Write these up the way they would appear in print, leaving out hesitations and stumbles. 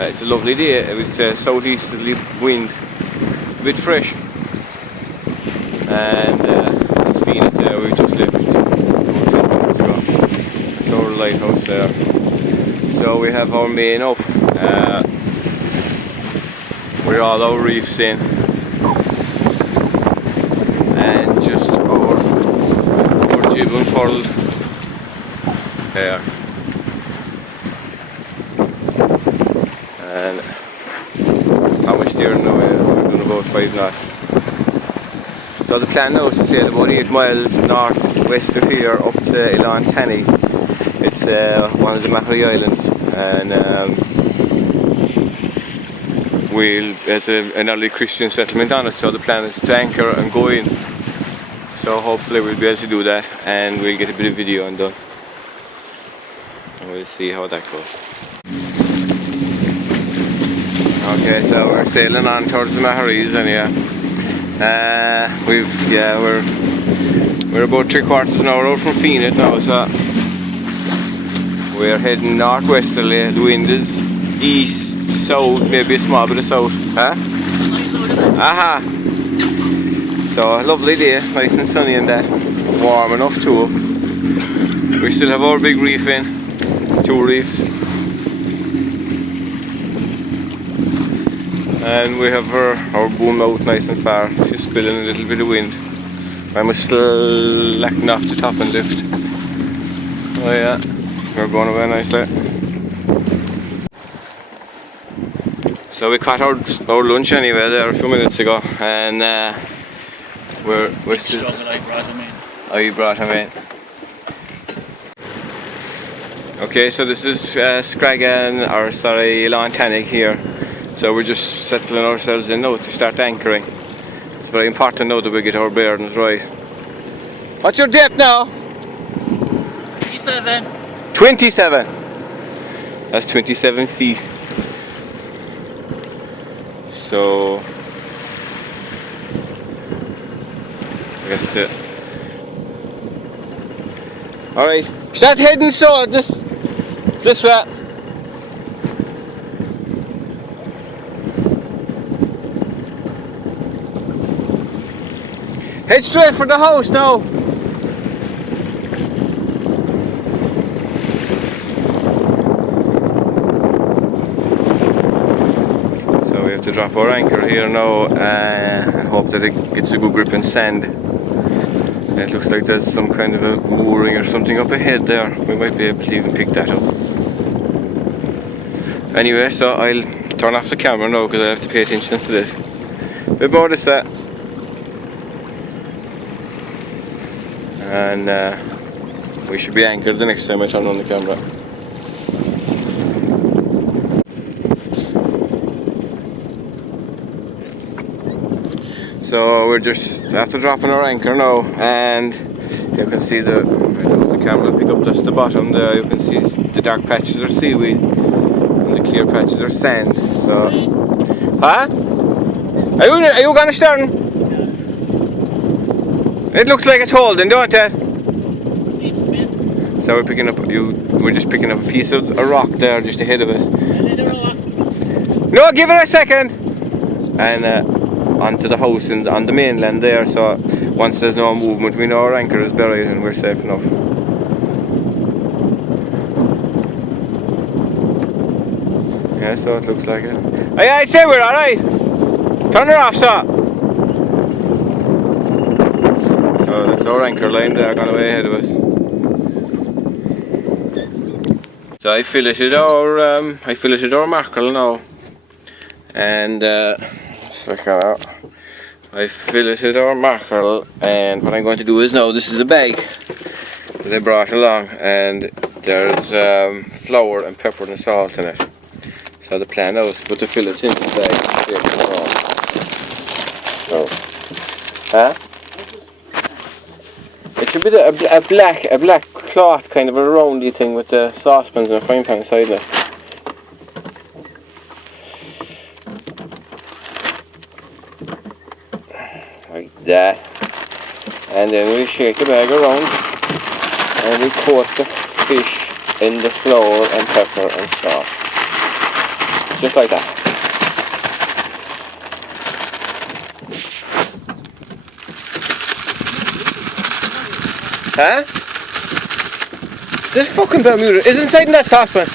It's a lovely day with southeasterly wind, a bit fresh, and it's Phoenix there. We just left about 10 minutes ago. It's our lighthouse there. So we have our main up. We're all our reefs in, and just our jib unfurled there. And how much steering now? We're doing about 5 knots. So the plan now is to sail about 8 miles north-west of here up to Ilantani. It's one of the Mahari Islands, and there's an early Christian settlement on it, so the plan is to anchor and go in. So hopefully we'll be able to do that, and we'll get a bit of video undone, and we'll see how that goes. Okay, so we're sailing on towards the Maharis, and we're about 3/4 of an hour out from Phoenix now, so we're heading northwesterly. The wind is east, south, maybe a small bit of south, huh? Aha! So a lovely day, nice and sunny and that, warm enough too. We still have our big reef in, 2 reefs. And we have our boom out nice and far. She's spilling a little bit of wind. I'm slacking off the top and lift. Oh yeah, we're going away nicely. So we caught our lunch anyway there a few minutes ago, and we're still. I brought him in. Oh, you brought him in. Okay, so this is Ilantanic here. So we're just settling ourselves in now to start anchoring. It's very important now that we get our bearings right. What's your depth now? 27. 27? That's 27 feet. So I guess that's it. Alright, start heading so this way. Head straight for the house now. So we have to drop our anchor here now and hope that it gets a good grip in sand. It looks like there's some kind of a mooring or something up ahead there. We might be able to even pick that up. Anyway, so I'll turn off the camera now because I have to pay attention to this. Bit more is that. And we should be anchored the next time I turn on the camera. So we're just after dropping our anchor now, and you can see the camera will pick up just the bottom there. You can see the dark patches are seaweed and the clear patches are sand. So, huh? Are you gonna stern? It looks like it's holding, don't it? So we're just picking up a piece of a rock there just ahead of us. No, give it a second. And onto the house on the mainland there. So once there's no movement, we know our anchor is buried and we're safe enough. Yeah, so it looks like it. I say we're alright. Turn her off, so. So that's our anchor line there, gone away ahead of us. So I filleted our mackerel now, and I filleted our mackerel, and what I'm going to do is now, this is a bag that I brought along, and there's flour and pepper and salt in it. So the plan now is to put the fillets into the bag. So, huh? It should be a black cloth, kind of a roundy thing with the saucepans and a frying pan inside it. Like that. And then we shake the bag around and we coat the fish in the flour and pepper and salt. Just like that. Huh? This fucking Bermuda is inside in that saucepan.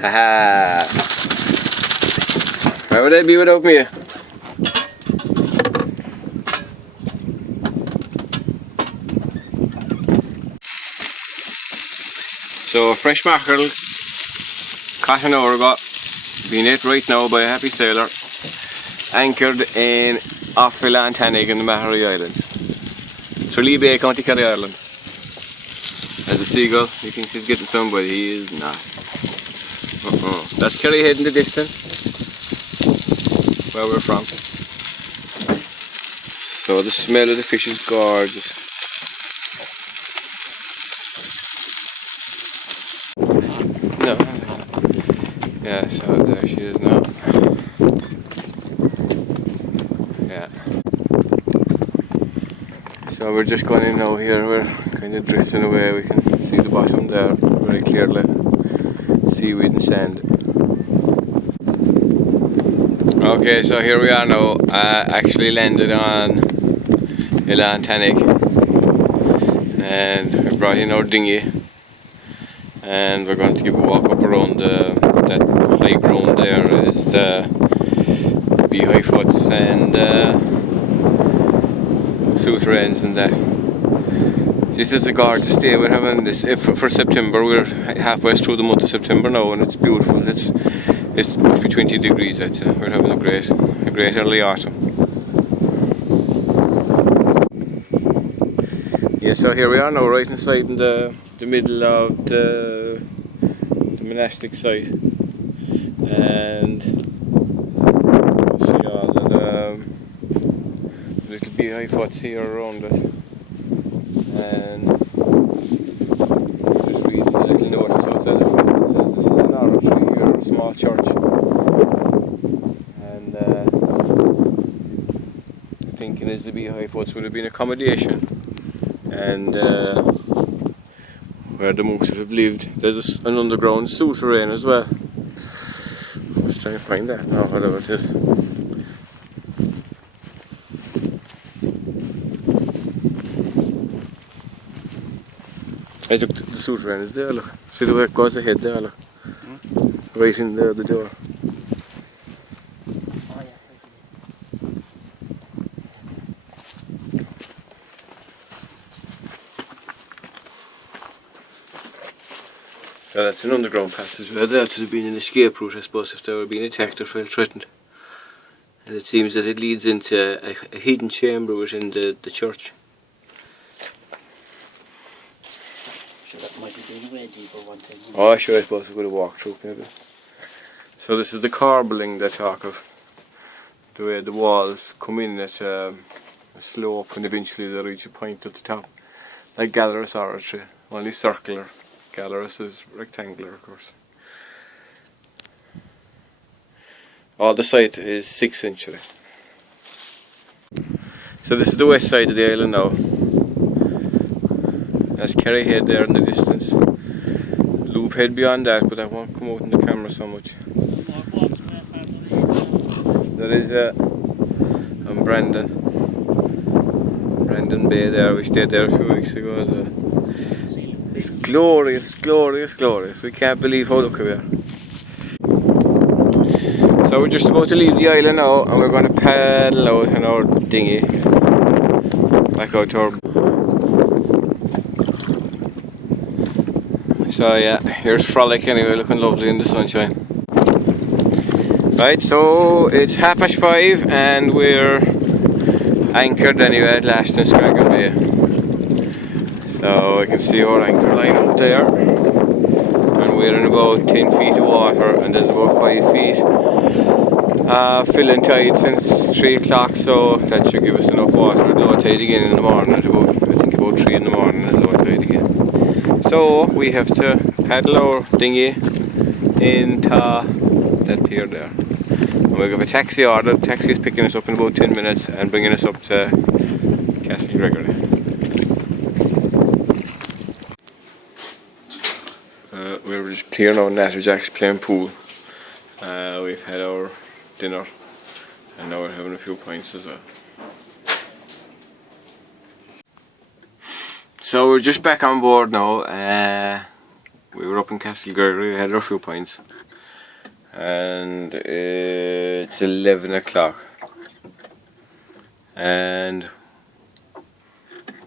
Haha. Where would they be without me? So fresh mackerel, caught an hour ago, being ate right now by a happy sailor, anchored in off Tannig in the Mahari Islands. Tralee Bay, County Kerry, Ireland. There's a seagull, he thinks he's getting some, but he is not. That's Kerry Head in the distance, where we're from. So the smell of the fish is gorgeous. No. Yeah, so there she is now. Yeah. So we're just going in now here, we're kind of drifting away, we can see the bottom there very clearly. Seaweed and sand. Okay, so here we are now, actually landed on Tannig, and we brought in our dinghy, and we're going to give a walk up around that high ground there is the beehive huts and souterrains and that. This is a gorgeous day we're having this for September. We're halfway through the month of September now, and it's beautiful. It's must be 20 degrees, I'd say. We're having a great early autumn. Yeah, so here we are now, right inside in the middle of the monastic site, and see all of the little beehive huts here around us. And just reading a little notice outside the front. It says this is an oratory here, a small church, and thinking as the beehive huts would have been accommodation, and where the monks would have lived. There's an underground souterrain as well. I'm just trying to find that now, whatever it is. I look, the souterrain is there, look. See the way it goes ahead there, look. Right in there, the door. Oh yeah, So that's an underground passage. Well, there would have been an escape route, I suppose, if they were being attacked or felt threatened. And it seems that it leads into a hidden chamber within the church. sure that might have been a way deeper one time. Oh, sure, I suppose we could have walked through maybe. So this is the corbelling they talk of. The way the walls come in at a slope and eventually they reach a point at the top. Like Gallerus oratory, only circular. Gallerus is rectangular, of course. All the site is 6th century. So this is the west side of the island now. That's Kerry Head there in the distance. Loop Head beyond that, but that won't come out in the camera so much. There is Brandon Bay there. We stayed there a few weeks ago as well. It's glorious, glorious, glorious. We can't believe how lucky we are. So we're just about to leave the island now, and we're going to paddle out in our dinghy back out to our... So yeah, here's Frolic anyway, looking lovely in the sunshine. Right, so it's 5:30 and we're anchored anyway at last in Scraggan Bay. So I can see our anchor line up there, and we're in about 10 feet of water, and there's about 5 feet filling tide since 3 o'clock, so that should give us enough water at low tide again in the morning at about, I think about 3 in the morning at low tide again. So we have to paddle our dinghy into that pier there. And we have a taxi order. The taxi is picking us up in about 10 minutes and bringing us up to Castle Gregory. We're just here now in Natterjack's playing pool. We've had our dinner and now we're having a few pints as well. So we're just back on board now. We were up in Castlegarry, we had our few pints and it's 11 o'clock and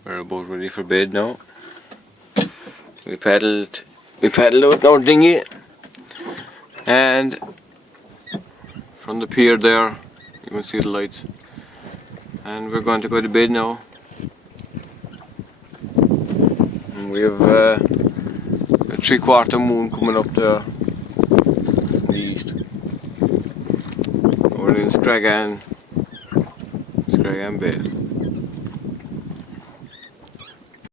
we're about ready for bed now. We paddled out our dinghy and from the pier there you can see the lights and we're going to go to bed now. And we have a 3/4 moon coming up there in the east. We're in Scraggan Bay.